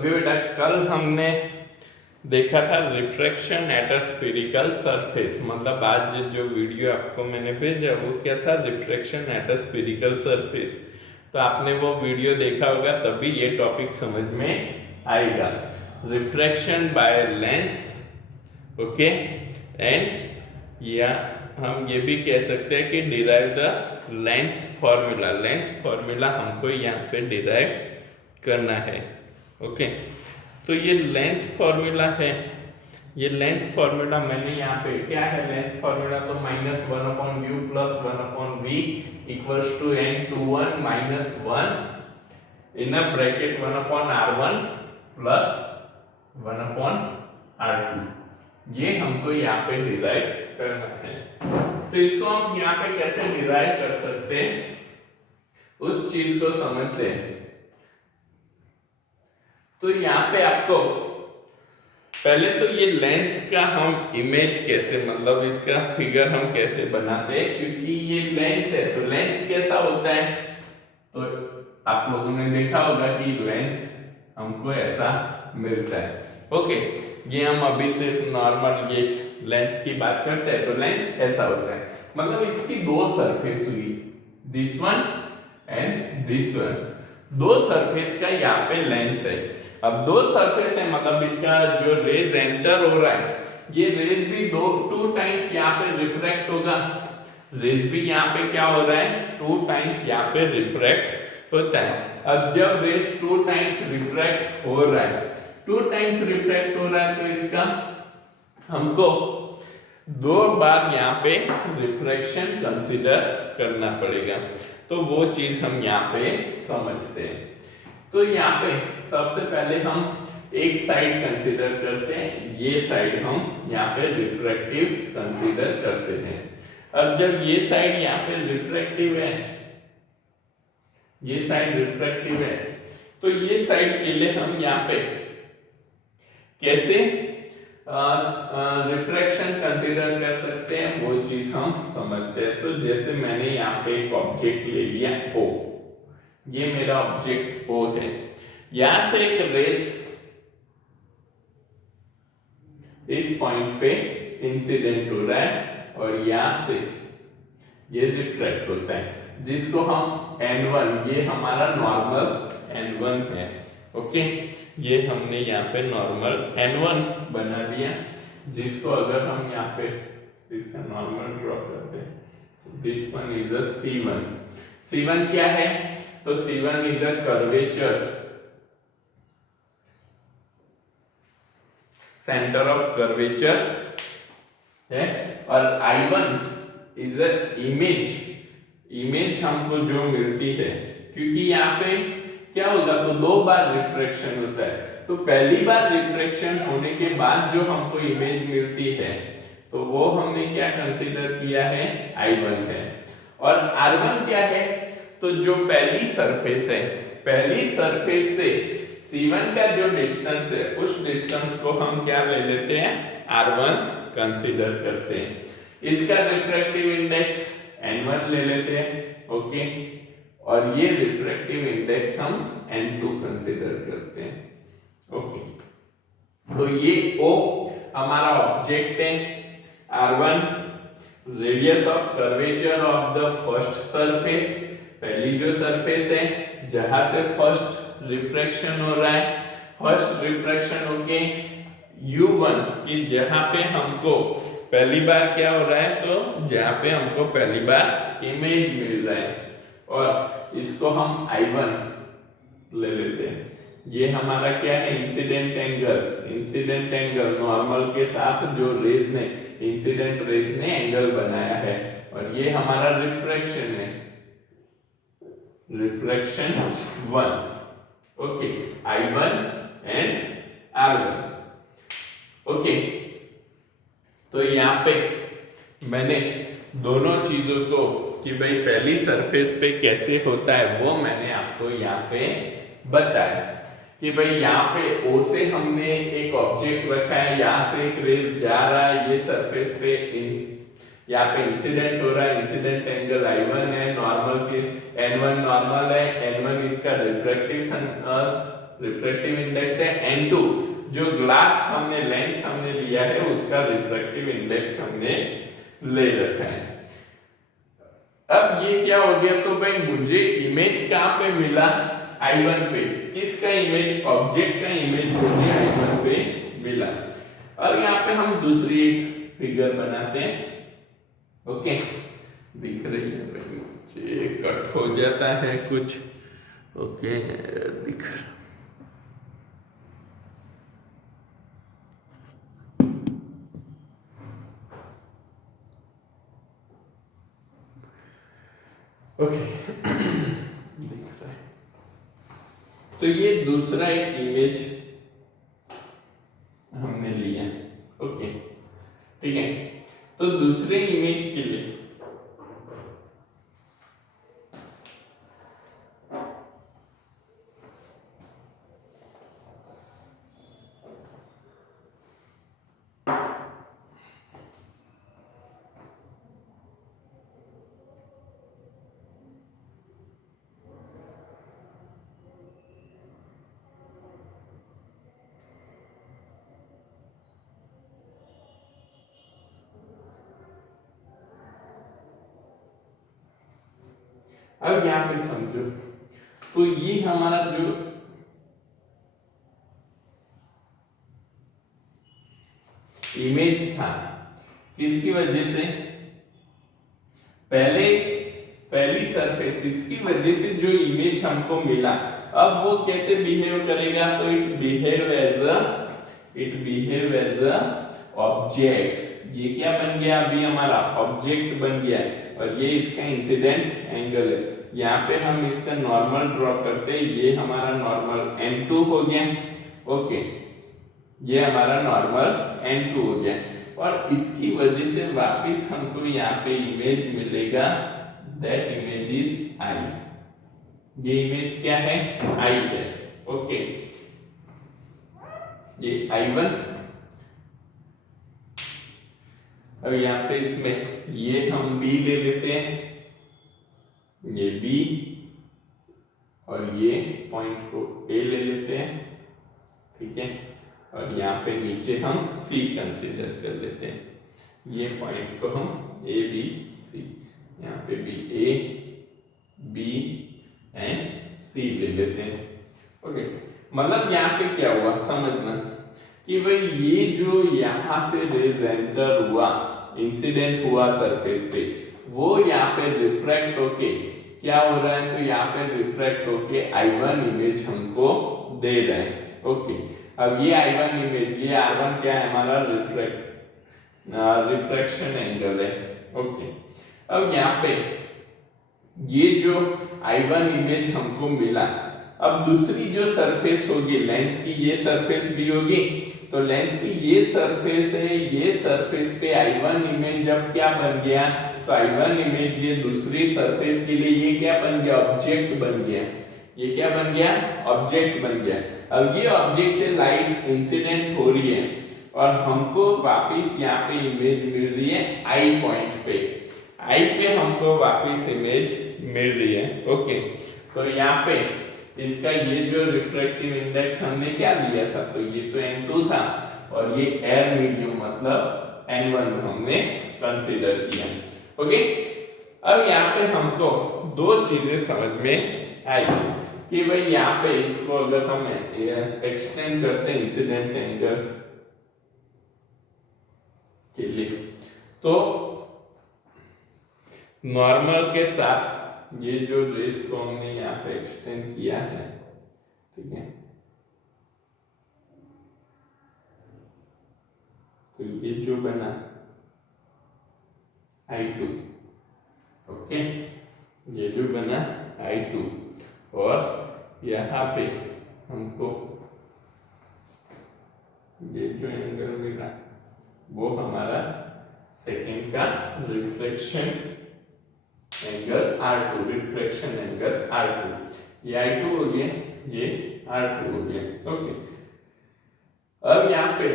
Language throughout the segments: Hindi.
ओके बेटा, कल हमने देखा था refraction at a spherical surface, मतलब आज जो वीडियो आपको मैंने भेजा वो क्या था, refraction at a spherical surface. तो आपने वो वीडियो देखा होगा, तभी ये टॉपिक समझ में आएगा। Refraction by lens, okay, and या हम ये भी कह सकते हैं कि derive the lens formula. Lens formula हमको यहाँ पे डिराइव करना है, ओके। तो ये लेंस फॉर्मूला है, ये लेंस फॉर्मूला मैंने यहाँ पे क्या है लेंस फॉर्मूला, तो -1/u plus 1/v equals to n21 -1 in a bracket 1/r1 plus 1/r2। ये हमको यहाँ पे डिराइव करना है। तो इसको हम यहाँ पे कैसे डिराइव कर सकते हैं, उस चीज को समझते हैं। तो यहाँ पे आपको पहले तो ये लेंस का हम इमेज कैसे, मतलब इसका फिगर हम कैसे बनाते हैं, क्योंकि ये लेंस है तो लेंस कैसा होता है, तो आप लोगों ने देखा होगा कि लेंस हमको ऐसा मिलता है, ओके। ये हम अभी सिर्फ नॉर्मल ये लेंस की बात करते हैं, तो लेंस ऐसा होता है, मतलब इसकी दो सरफेस हुई, this one and this one, दो सरफेस का यहाँ पे लेंस है। अब दो सरफेस है, मतलब इसका जो रेज एंटर हो रहा है, ये रेज भी टू टाइम्स यहाँ पे रिफ्रैक्ट होगा, रेज भी यहाँ पे क्या हो रहा है, टू टाइम्स यहाँ पे रिफ्रैक्ट होता है। अब जब रेज टू टाइम्स रिफ्रैक्ट हो रहा है, टू टाइम्स रिफ्रैक्ट हो रहा है, तो इसका हमको दो बार यहाँ पे रिफ्रैक्शन कंसीडर करना पड़ेगा, तो वो चीज हम यहाँ पे समझते हैं। तो यहाँ पे सबसे पहले हम एक साइड कंसीडर करते हैं, ये साइड हम यहाँ पे रिफ्रैक्टिव कंसीडर करते हैं। अब जब ये साइड यहाँ पे रिफ्रैक्टिव है, ये साइड रिफ्रैक्टिव है, तो ये साइड के लिए हम यहाँ पे कैसे रिफ्रैक्शन कंसीडर कर सकते हैं, वो चीज हम समझते हैं। तो जैसे मैंने यहाँ पे एक ऑब्जेक्ट ले लिया O, ये मेरा ऑब्जेक्ट O है, यहां से एक रेस इस पॉइंट पे इंसिडेंट हो रहा है और यहां से ये रिफ्लेक्ट होता है, जिसको हम N1, ये हमारा नॉर्मल N1 है, ओके। ये हमने यहाँ पे नॉर्मल N1 बना दिया, जिसको अगर हम यहाँ पे इसका नॉर्मल ड्रॉ करते हैं, this one is a C1। C1 क्या है, तो C1 is a curvature, centre of curvature है, और I1 is a image, image हमको जो मिलती है, क्योंकि यहाँ पे क्या होगा, तो दो बार रिफ्रैक्शन होता है, तो पहली बार रिफ्रैक्शन होने के बाद जो हमको इमेज मिलती है, तो वो हमने क्या कंसीडर किया है, I1 है। और R1 क्या है, तो जो पहली सरफेस है, पहली सरफेस से C1 का जो डिस्टेंस है, उस डिस्टेंस को हम क्या ले लेते हैं, R1 कंसीडर करते हैं। इसका रिफ्रैक्टिव इंडेक्स N1 ले लेते हैं, ओके, और ये रिफ्रैक्टिव इंडेक्स हम N2 कंसीडर करते हैं, ओके। तो ये O हमारा ऑब्जेक्ट है, R1 radius of curvature of the first surface, पहली जो सरफेस है जहां से फर्स्ट रिफ्रैक्शन हो रहा है, फर्स्ट रिफ्रैक्शन होके U1 की जहां पे हमको पहली बार क्या हो रहा है, तो जहां पे हमको पहली बार इमेज मिल रहा है, और इसको हम I1 ले लेते हैं। ये हमारा क्या है, incident angle, incident angle normal के साथ जो रेज ने, इंसिडेंट रेज ने एंगल बनाया है, और ये हमारा रिफ्रैक्शन है, refraction 1, okay, I1 and R1, okay. तो यहाँ पे मैंने दोनों चीजों को कि भाई पहली सरफेस पे कैसे होता है, वो मैंने आपको यहाँ पे बताया कि भाई यहाँ पे O से हमने एक ऑब्जेक्ट रखा है, यहाँ से एक रेज जा रहा है, ये सरफेस पे यहाँ पे इंसिडेंट हो रहा है, इंसिडेंट एंगल I1 है, नॉर्मल के N1 नॉर्मल है, N1 इसका रिफ्रैक्टिव रिफ्रैक्टिव इंडेक्स है n2, जो ग्लास हमने लेंस हमने लिया है उसका रिफ्रैक्टिव इंडेक्स हमने ले रखा है। अब ये क्या हो गया, तो भाई मुझे इमेज कहां पे मिला, I1 पे। किसका इमेज, ऑब्जेक्ट का इमेज मुझे I1 पे मिला। और यहाँ पे हम दूसरी एक फिगर बनाते हैं। ओके, दिख रही है भाई मुझे, कट हो जाता है कुछ। ओके, दिख रहा। ओके दिख रहा है। तो ये दूसरा एक इमेज हमने लिया। ओके ठीक है, तो दूसरे इमेज के लिए अब यहां पे समझो, तो ये हमारा जो इमेज था किसकी वजह से, पहली सरफेसिस की वजह से जो इमेज हमको मिला, अब वो कैसे बिहेव करेगा, तो it behave as a object. ये क्या बन गया, अभी हमारा ऑब्जेक्ट बन गया, और ये इसका इंसिडेंट एंगल है। यहाँ पे हम इसका नॉर्मल ड्रॉ करते हैं, ये हमारा नॉर्मल n2 हो गया। ओके, ये हमारा नॉर्मल n2 हो गया, और इसकी वजह से वापस हमको यहाँ पे इमेज मिलेगा, दैट इमेज इज I। ये इमेज क्या है, I है। ओके, ये I1। अब यहाँ पे इसमें ये हम B ले लेते हैं, ये B, और ये पॉइंट को A ले लेते हैं, ठीक है। और यहाँ पे नीचे हम C कंसीडर कर लेते हैं, ये पॉइंट को हम A B C, यहाँ पे भी A B एंड C ले लेते हैं। ओके, मतलब यहाँ पे क्या हुआ समझना कि भाई ये जो यहाँ से रेज एंटर हुआ, इंसिडेंट हुआ सरफेस पे, वो यहाँ पे रिफ्रैक्ट होके क्या हो रहा है, तो यहाँ पे रिफ्रैक्ट होके I1 इमेज हमको दे रहे हैं। ओके, अब ये I1 इमेज, ये R1 क्या है हमारा, रिफ्रैक्शन एंगल है। ओके, अब यहाँ पे ये जो I1 इमेज हमको मिला, अब दूसरी जो सरफेस होगी लेंस की, ये सरफेस भी होगी, तो लेंस की ये सरफेस है, ये सरफेस पे I1 इमेज अब क्या बन गया, तो I1 इमेज ये दूसरी सरफेस के लिए ये क्या बन गया, ऑब्जेक्ट बन गया। ये क्या बन गया, ऑब्जेक्ट बन गया। अब ये ऑब्जेक्ट से लाइट इंसिडेंट हो रही है, और हमको वापस यहाँ पे इमेज मिल रही है I पॉइंट पे, I पे हमको वापस इमेज मिल रही है। ओके, तो यहाँ पे इसका ये जो रिफ्रैक्टिव इंडेक्स हमने क्या लिया था, तो ये तो n2 था, और ये एयर मीडियम मतलब n1 हमने कंसीडर किया। ओके, अब यहाँ पे हमको दो चीजें समझ में आई कि भाई यहाँ पे इसको अगर हम एक्सटेंड करते हैं इंसिडेंट एंगल के लिए, तो नॉर्मल के साथ ये जो रेस को हमने यहाँ पे एक्सटेंड किया है, ठीक है, तो ये जो बना I2, ओके, ये जो बना I2, और यहाँ पे हमको ये जो एंगल मिला वो हमारा सेकंड का reflection angle R2, reflection angle R2, ये I2 हो गया, ये R2 हो गया। ओके, अब यहाँ पे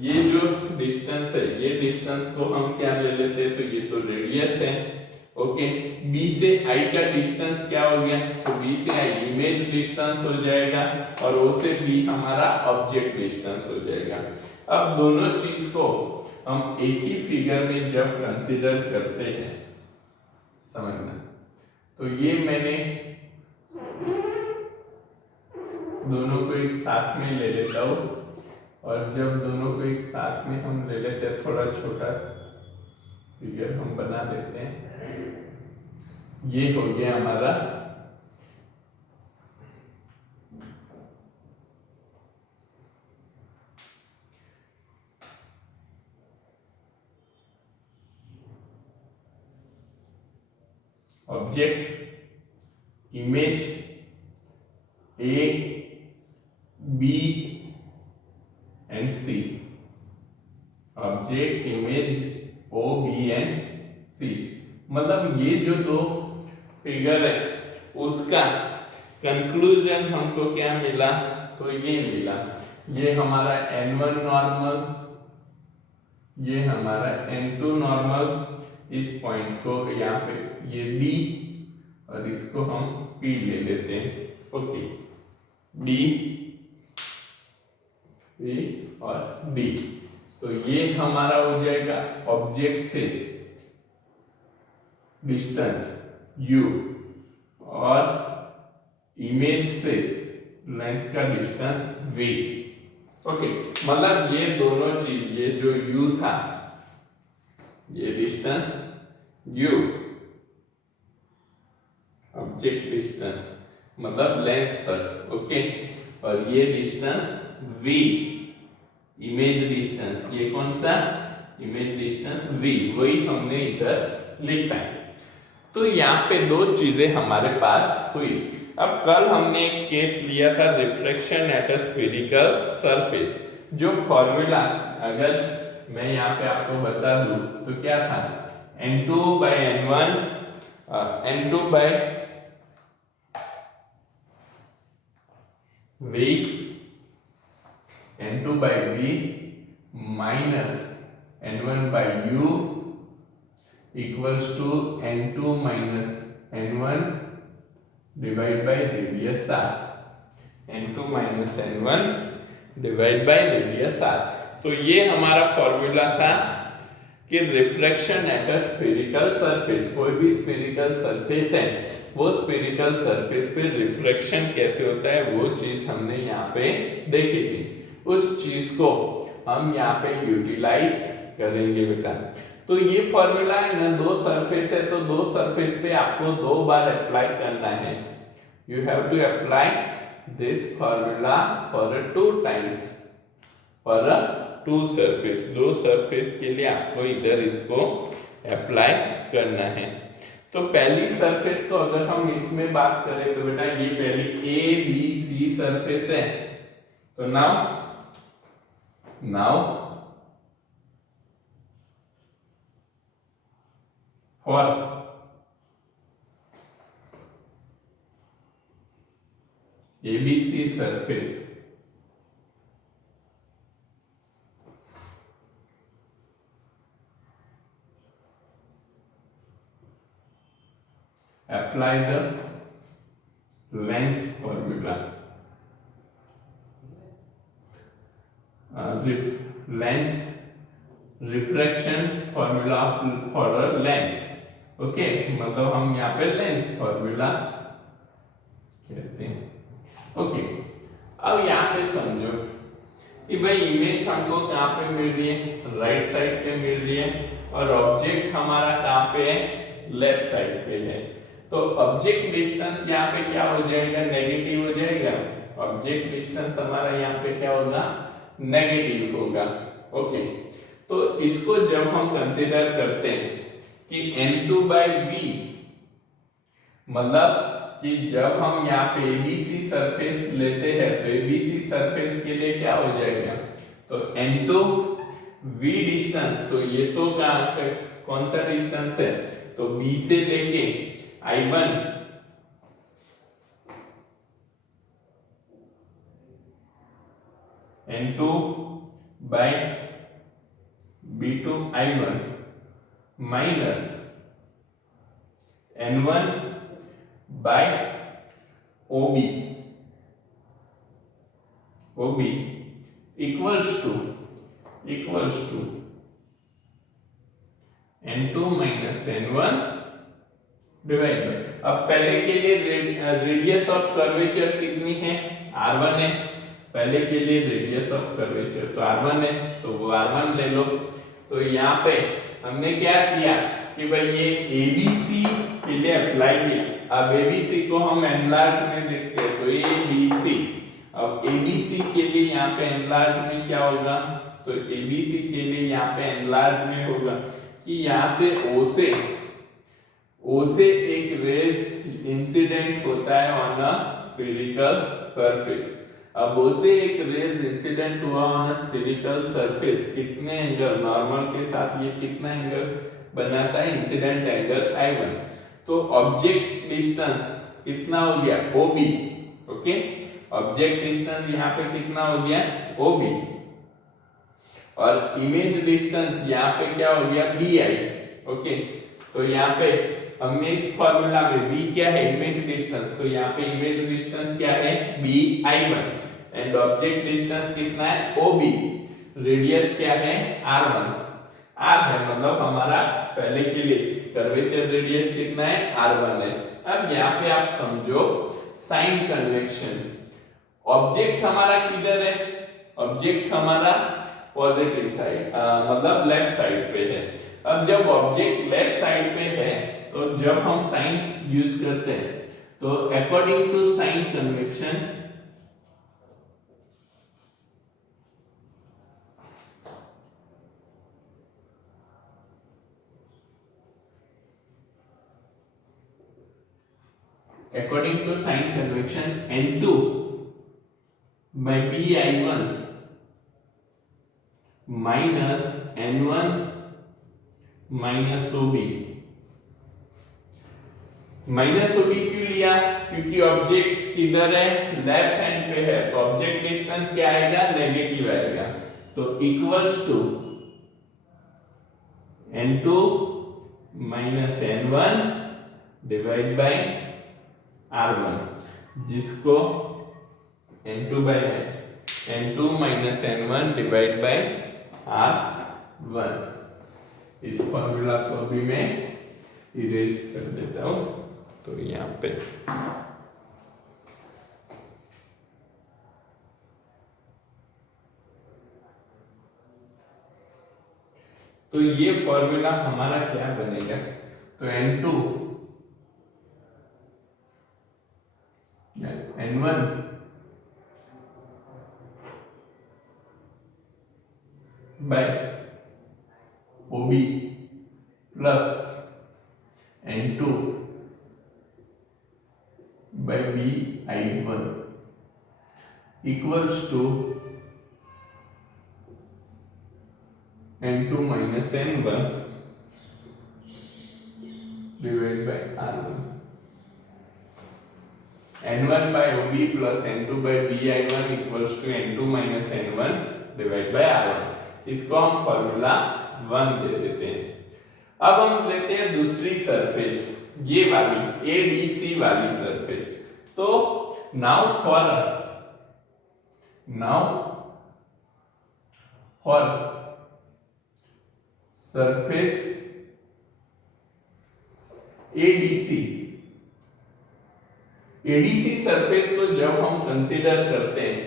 ये जो डिस्टेंस है, ये डिस्टेंस को हम क्या ले लेते हैं, तो ये तो रेडियस है। ओके, बी से आई का डिस्टेंस क्या हो गया, तो बी से आई इमेज डिस्टेंस हो जाएगा और ओ से बी हमारा ऑब्जेक्ट डिस्टेंस हो जाएगा। अब दोनों चीज को हम एक ही फिगर में जब कंसीडर करते हैं, समझना, तो ये मैंने दोनों को एक साथ में ले लेता हूं और जब दोनों को एक साथ में हम ले लेते हैं, थोड़ा छोटा सा फिगर हम बना देते हैं। ये हो गया हमारा object, image A B and C, object image O B and C. मतलब ये जो दो फिगर है उसका कंक्लूजन हमको क्या मिला, तो ये मिला, ये हमारा n1 नॉर्मल, ये हमारा n2 नॉर्मल, इस पॉइंट को यहाँ पे ये B और इसको हम P ले लेते हैं। ओके, B P और D, तो ये हमारा हो जाएगा ऑब्जेक्ट से डिस्टेंस U और इमेज से लेंस का डिस्टेंस V। ओके, मतलब ये दोनों चीज, ये जो U था, ये डिस्टेंस U ऑब्जेक्ट डिस्टेंस मतलब लेंस तक, ओके, और ये डिस्टेंस V इमेज डिस्टेंस, ये कौन सा इमेज डिस्टेंस V, वही हमने इधर लिखा है। तो यहाँ पे दो चीजें हमारे पास हुई। अब कल हमने एक केस लिया था reflection at a spherical surface, जो फॉर्मूला अगर मैं यहाँ पे आपको बता दूं तो क्या था, n2 by n1 n2 by v n2 by v minus n1 by u equals to n2 minus n1 divided by radius r, n2 minus n1 divided by radius r। तो ये हमारा फॉर्मूला था कि reflection at a spherical surface, कोई भी स्फेरिकल सरफेस है, वो स्फेरिकल सरफेस पे रिफ्लेक्शन कैसे होता है वो चीज हमने यहाँ पे देखी थी। उस चीज को हम यहाँ पे यूटिलाइज करेंगे बेटा। तो ये फॉर्मूला है ना, दो सरफेस है तो दो सरफेस पे आपको दो बार अप्लाई करना है। You have to apply this formula for two times for two surface, दो सरफेस के लिए आपको इधर इसको अप्लाई करना है। तो पहली सरफेस तो अगर हम इसमें बात करें तो बेटा ये पहली ए बी सी सरफेस है। तो now for ABC surface, apply the lens formula, lens refraction formula for a lens। Okay, मतलब हम यहाँ पे लेंस फॉर्मूला कहते हैं। ओके, अब यहाँ पे समझो कि भाई इमेज हमको कहाँ पे मिल रही है, राइट साइड पे मिल रही है और ऑब्जेक्ट हमारा कहाँ पे है, लेफ्ट साइड पे है। तो ऑब्जेक्ट डिस्टेंस यहाँ पे क्या हो जाएगा, नेगेटिव हो जाएगा। ऑब्जेक्ट डिस्टेंस हमारा यहाँ पे क्या होगा, नेगेटिव होगा। ओके, तो इसको जब हम कंसीडर करते हैं कि n2 by v, मतलब कि जब हम यहाँ पे ABC सरफेस लेते हैं तो ABC सरफेस के लिए क्या हो जाएगा, तो n2 v डिस्टेंस, तो ये तो कौन सा डिस्टेंस है, तो B से लेके I1 n2 by B2 I1 minus N1 by OB equals to N2 minus N1 divide bye, अब पहले के लिए रेडियस ऑफ कर्वेचर कितनी है, R1 है। पहले के लिए रेडियस ऑफ कर्वेचर तो R1 है, तो वो R1 ले लो। तो यहाँ पे हमने क्या किया कि भाई ये ABC के लिए अप्लाई किया। अब ABC को हम एनलार्ज में देखते हैं, तो ये BC, अब ABC के लिए यहाँ पे एनलार्ज में क्या होगा, तो ABC के लिए यहाँ पे एनलार्ज में होगा कि यहाँ से O से एक रेज इंसिडेंट होता है ऑन अ स्फेरिकल सरफेस। अब O से एक रेज इंसिडेंट हुआ ऑन अ स्फेरिकल सरफेस, कितने एंगल, नॉर्मल के साथ ये कितना एंगल बनाता है, इंसिडेंट एंगल I1। तो ऑब्जेक्ट डिस्टेंस कितना हो गया, OB। ओके, ऑब्जेक्ट डिस्टेंस यहाँ पे कितना हो गया, OB, और इमेज डिस्टेंस यहाँ पे क्या हो गया, BI। ओके, तो यहाँ पे हमने इस फॉर्मूला में V क्या है, इमेज डिस्टेंस, तो यहाँ पे इमेज डिस्टेंस क्या है, BI1, एंड ऑब्जेक्ट डिस्टेंस कितना है, OB, रेडियस क्या है, R1। R है मतलब हमारा पहले के लिए कर्वेचर रेडियस कितना है, R1 है। अब यहाँ पे आप समझो साइन कन्वेक्शन, ऑब्जेक्ट हमारा किधर है, ऑब्जेक्ट हमारा पॉजिटिव साइड मतलब लेफ्ट साइड पे है। अब जब ऑब्जेक्ट लेफ्ट साइड पे है तो जब हम साइन यूज करते हैं तो according to sign convention N2 by BI1 minus N1 minus OB। Minus OB क्यों लिया, क्योंकि ऑब्जेक्ट किधर है, लेफ्ट हैंड पे है, तो ऑब्जेक्ट डिस्टेंस क्या आएगा, नेगेटिव आएगा। तो equals to N2 minus N1 divide by R1, जिसको N2 minus N1 divide by R1, इस फॉर्मूला को भी मैं इरेज कर देता हूं। तो यहाँ पे तो ये फॉर्मूला हमारा क्या बनेगा, तो N2 N1 by OB plus N2 by BI1 equals to N2 minus N1 divided by R1। N1 by OB plus N2 by BI1 equals to N2 minus N1 divided by R1। इसको हम फॉर्मूला 1 दे देते हैं। अब हम लेते हैं दूसरी सरफेस, ये वाली ABC वाली सरफेस। तो now for surface ADC surface को जब हम कंसीडर करते हैं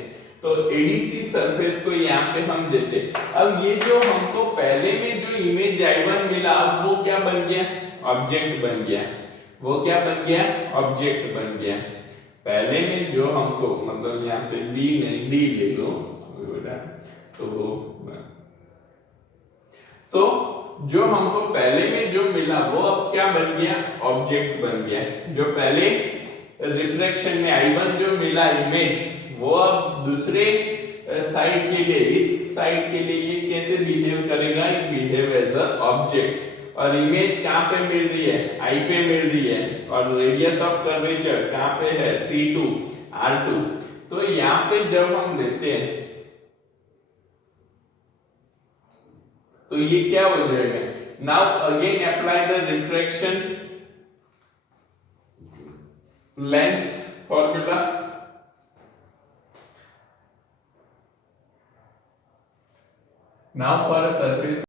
तो ADC सरफेस को यहाँ पे हम देते। अब ये जो हमको पहले में जो इमेज I1 मिला, अब वो क्या बन गया, ऑब्जेक्ट बन गया। वो क्या बन गया, ऑब्जेक्ट बन गया। पहले में जो हमको मतलब यहाँ पे B नहीं D ले लो, तो जो हमको पहले में जो मिला वो अब क्या बन गया, ऑब्जेक्ट बन गया। जो पहले रिफ्लेक्शन में I1 जो मिला इमेज, वो अब दूसरे साइड के लिए, इस साइड के लिए ये कैसे बिहेव करेगा, it behave as a object. और इमेज कहाँ पे मिल रही है, I पे मिल रही है, और रेडियस ऑफ कर्वेचर कहाँ पे है, C2 R2। तो यहाँ पे जब हम लेते हैं तो ये क्या हो जाएगा, now again apply the refraction lens formula, now for a surface